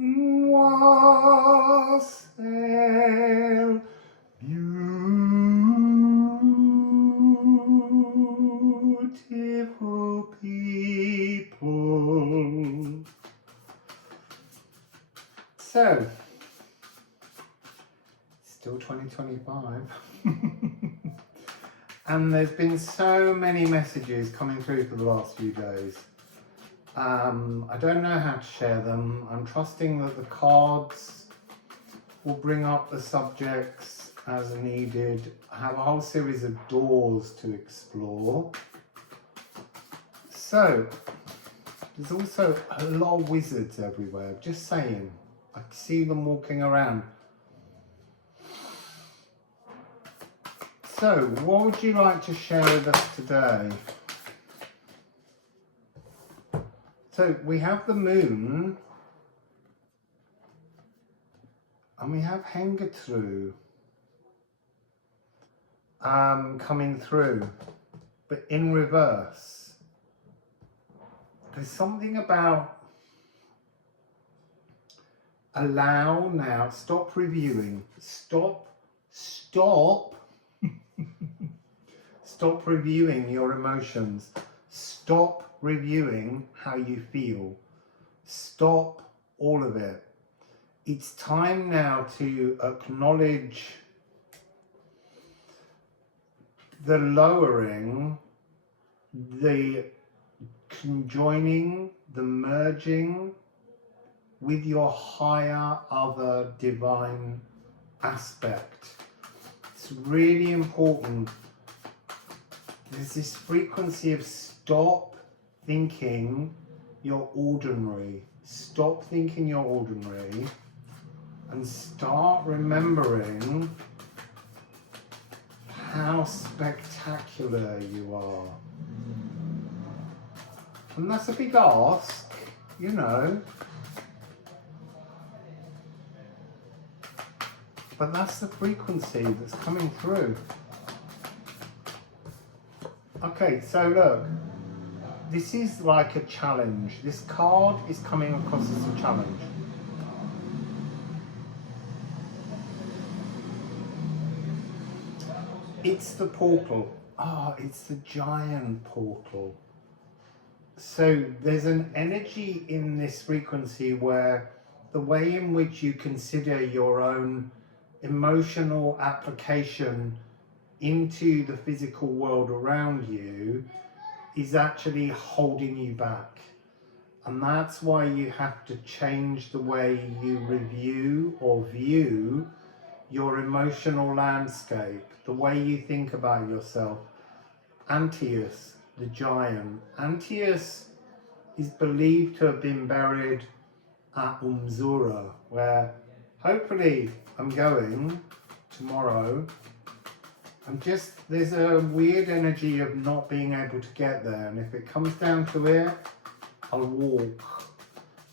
Wassail, beautiful people. So, still 2025. And there's been so many messages coming through for the last few days. I don't know how to share them. I'm trusting that the cards will bring up the subjects as needed. I have a whole series of doors to explore. So, there's also a lot of wizards everywhere, just saying. I see them walking around. So, what would you like to share with us today? So, we have the moon, and we have Hengetru coming through, but in reverse. There's something about allow now, stop reviewing, stop reviewing your emotions. Stop reviewing how you feel. Stop all of it. It's time now to acknowledge the lowering, the conjoining, the merging with your higher other divine aspect. It's really important. There's this frequency of stop thinking you're ordinary. Stop thinking you're ordinary and start remembering how spectacular you are. And that's a big ask, you know. But that's the frequency that's coming through. Okay, so look, this is like a challenge. This card is coming across as a challenge. It's the portal. It's the giant portal. So there's an energy in this frequency where the way in which you consider your own emotional application into the physical world around you is actually holding you back. And that's why you have to change the way you review or view your emotional landscape, the way you think about yourself. Antaeus, the giant. Antaeus is believed to have been buried at Umzura, where hopefully I'm going tomorrow. There's a weird energy of not being able to get there, and if it comes down to it, I'll walk.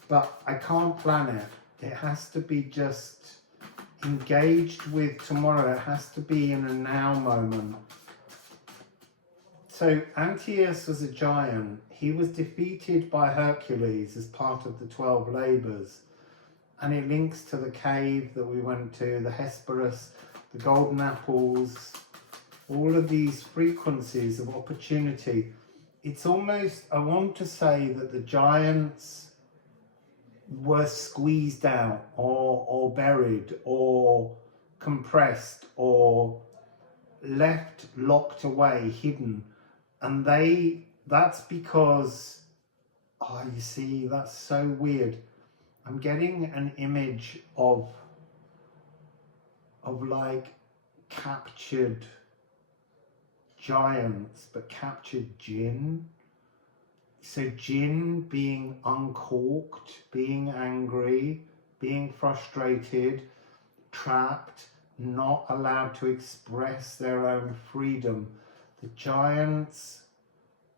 But I can't plan it. It has to be just engaged with tomorrow. It has to be in a now moment. So Antaeus was a giant. He was defeated by Hercules as part of the 12 labours. And it links to the cave that we went to, the Hesperus, the golden apples, all of these frequencies of opportunity. It's almost, I want to say that the giants were squeezed out or buried or compressed or left locked away, hidden. And that's because, you see, that's so weird. I'm getting an image of like captured giants, but captured jinn. So jinn being uncorked, being angry, being frustrated, trapped, not allowed to express their own freedom. The giants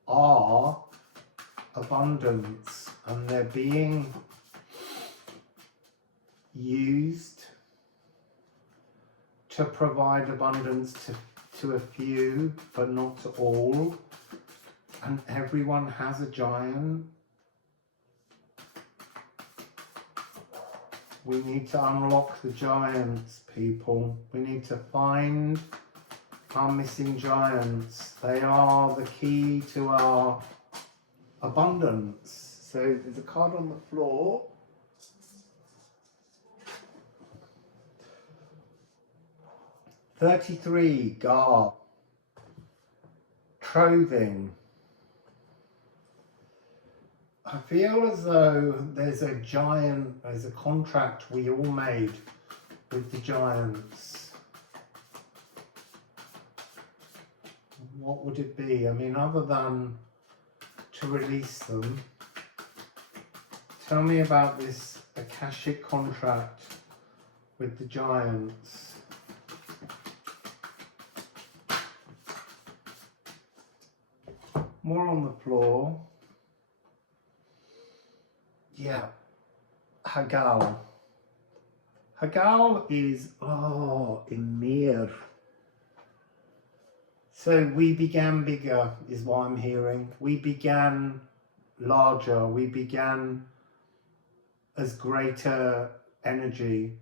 are abundance, and they're being used to provide abundance to a few, but not to all. And everyone has a giant. We need to unlock the giants, people. We need to find our missing giants. They are the key to our abundance. So there's a card on the floor. $33, garb, trothing. I feel as though there's a contract we all made with the giants. What would it be? I mean, other than to release them, tell me about this akashic contract with the giants. More on the floor. Yeah, Hagal. Hagal is, Emir. So we began bigger, is what I'm hearing. We began larger. We began as greater energy.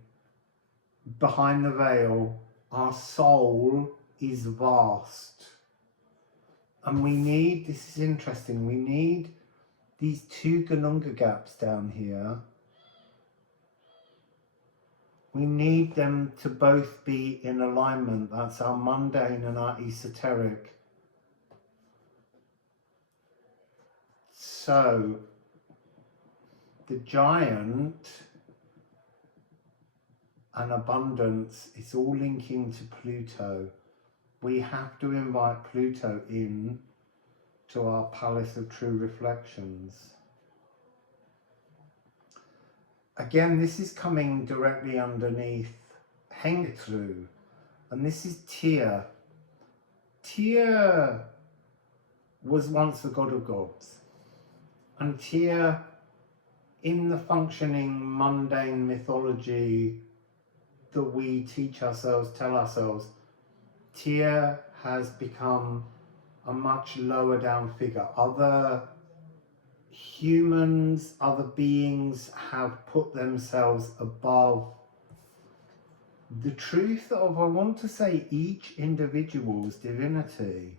Behind the veil, our soul is vast. And we need, this is interesting, we need these two Ganunga gaps down here. We need them to both be in alignment. That's our mundane and our esoteric. So, the giant and abundance is all linking to Pluto. We have to invite Pluto in to our Palace of True Reflections. Again, this is coming directly underneath Hengtru, and this is Tyr. Tyr was once the god of gods, and Tyr, in the functioning mundane mythology that we teach ourselves, tell ourselves, Tyr has become a much lower down figure. Other humans, other beings have put themselves above the truth of, I want to say, each individual's divinity.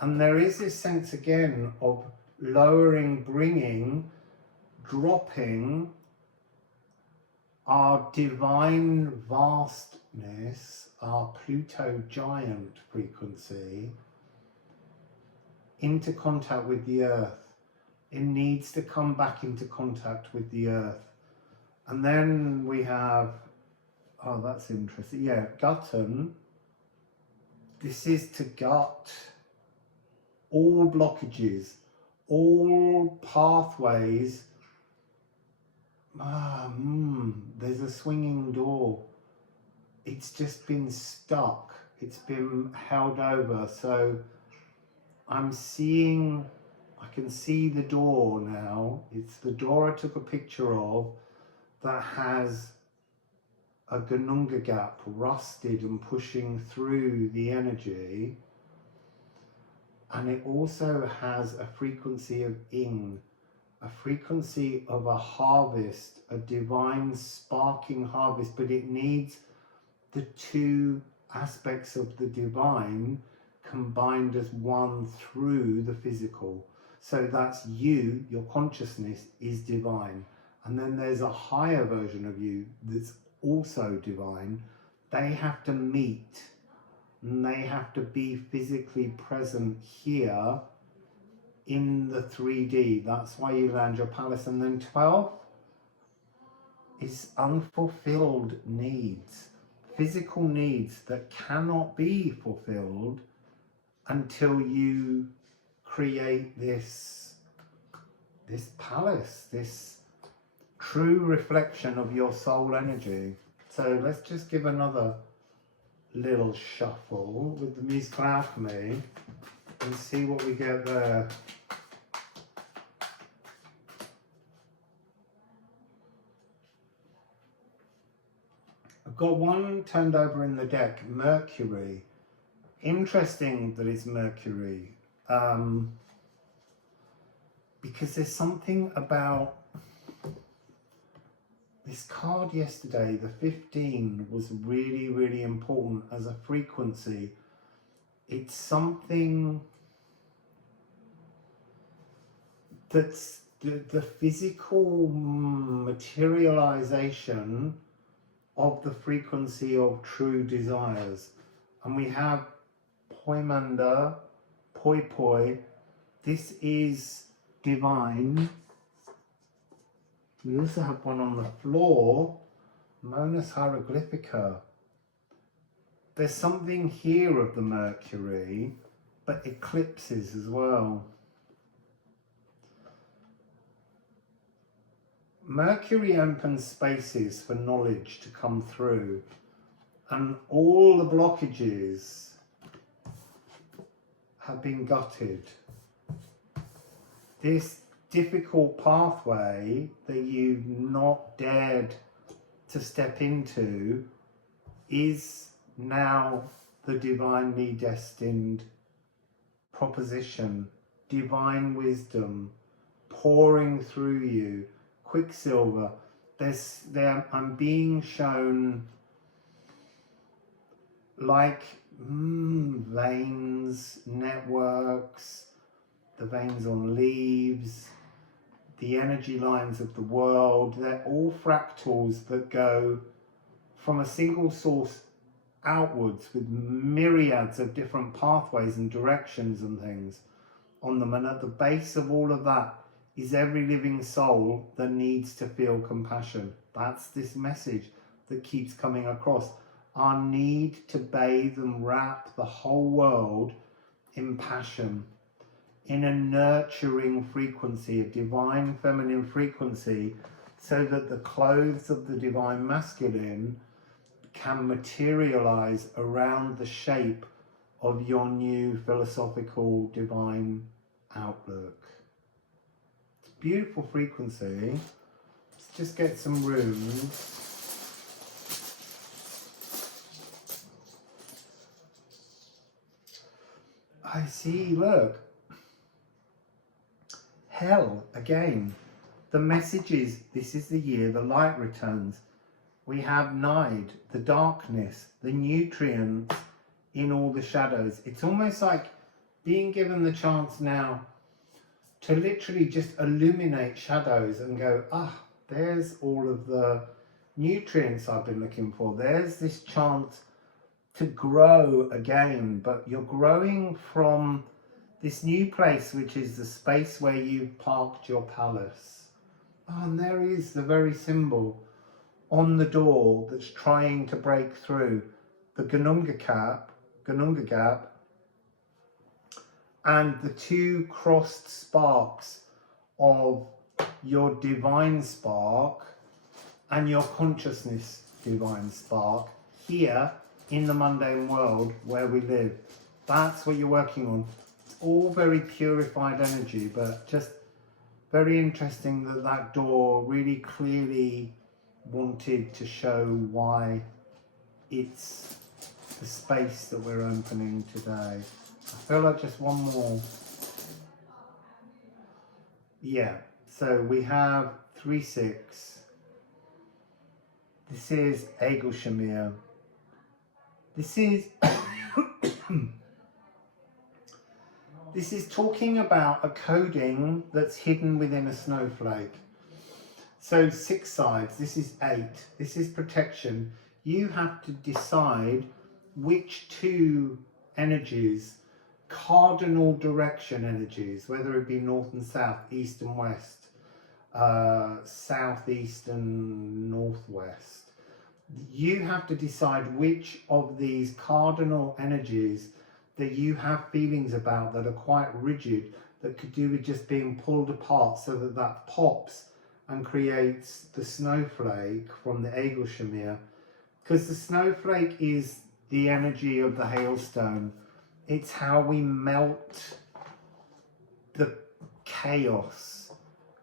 And there is this sense again of lowering, bringing, dropping our divine vastness, our Pluto giant frequency, into contact with the earth. It needs to come back into contact with the earth. And then we have, oh, that's interesting. Yeah, Gutton. This is to gut all blockages, all pathways. There's a swinging door. It's just been stuck. It's been held over. So I'm seeing, I can see the door now. It's the door I took a picture of that has a Ganunga gap rusted and pushing through the energy. And it also has a frequency of Ing, a frequency of a harvest, a divine sparking harvest, but it needs the two aspects of the divine combined as one through the physical. So that's you, your consciousness is divine. And then there's a higher version of you that's also divine. They have to meet and they have to be physically present here in the 3D. That's why you land your palace. And then 12 is unfulfilled needs, physical needs that cannot be fulfilled until you create this palace, this true reflection of your soul energy. So let's just give another little shuffle with the musical alchemy and see what we get there. I've got one turned over in the deck, Mercury. Interesting that it's Mercury, because there's something about this card yesterday, the 15, was really, really important as a frequency. It's something that's the physical materialization of the frequency of true desires. And we have Poimanda, Poi Poi. This is divine. We also have one on the floor, Monas Hieroglyphica. There's something here of the Mercury, but eclipses as well. Mercury opens spaces for knowledge to come through, and all the blockages have been gutted. This difficult pathway that you've not dared to step into is now the divinely destined proposition, divine wisdom pouring through you. Quicksilver, I'm being shown like veins, networks, the veins on leaves, the energy lines of the world. They're all fractals that go from a single source outwards with myriads of different pathways and directions and things on them. And at the base of all of that is every living soul that needs to feel compassion. That's this message that keeps coming across. Our need to bathe and wrap the whole world in passion, in a nurturing frequency, a divine feminine frequency, so that the clothes of the divine masculine can materialize around the shape of your new philosophical divine outlook. It's a beautiful frequency. Let's just get some runes. I see, look. Hell, again. The message is, this is the year the light returns. We have Nide, the darkness, the nutrients in all the shadows. It's almost like being given the chance now to literally just illuminate shadows and go, there's all of the nutrients I've been looking for. There's this chance to grow again, but you're growing from this new place, which is the space where you've parked your palace. And there is the very symbol on the door that's trying to break through, the Gununga Gap, and the two crossed sparks of your divine spark and your consciousness divine spark here in the mundane world where we live. That's what you're working on. It's all very purified energy, but just very interesting that that door really clearly wanted to show why it's the space that we're opening today. I feel like just one more. Yeah, so we have 3-6. This is Egel Shamir. This is this is talking about a coding that's hidden within a snowflake. So 6 sides, this is 8. This is protection. You have to decide which 2 energies, cardinal direction energies, whether it be north and south, east and west, southeast and northwest. You have to decide which of these cardinal energies that you have feelings about that are quite rigid, that could do with just being pulled apart so that that pops and creates the snowflake from the Egel Shamir. Because the snowflake is the energy of the hailstone. It's how we melt the chaos.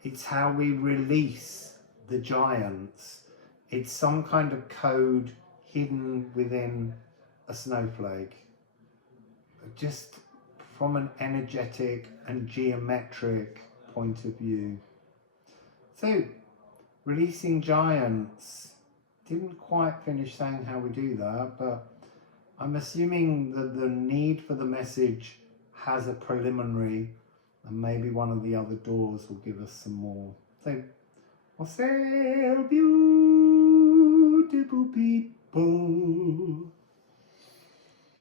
It's how we release the giants. It's some kind of code hidden within a snowflake. Just from an energetic and geometric point of view. So Releasing giants. Didn't quite finish saying how we do that, but I'm assuming that the need for the message has a preliminary, and maybe one of the other doors will give us some more. So, Wassail, beautiful.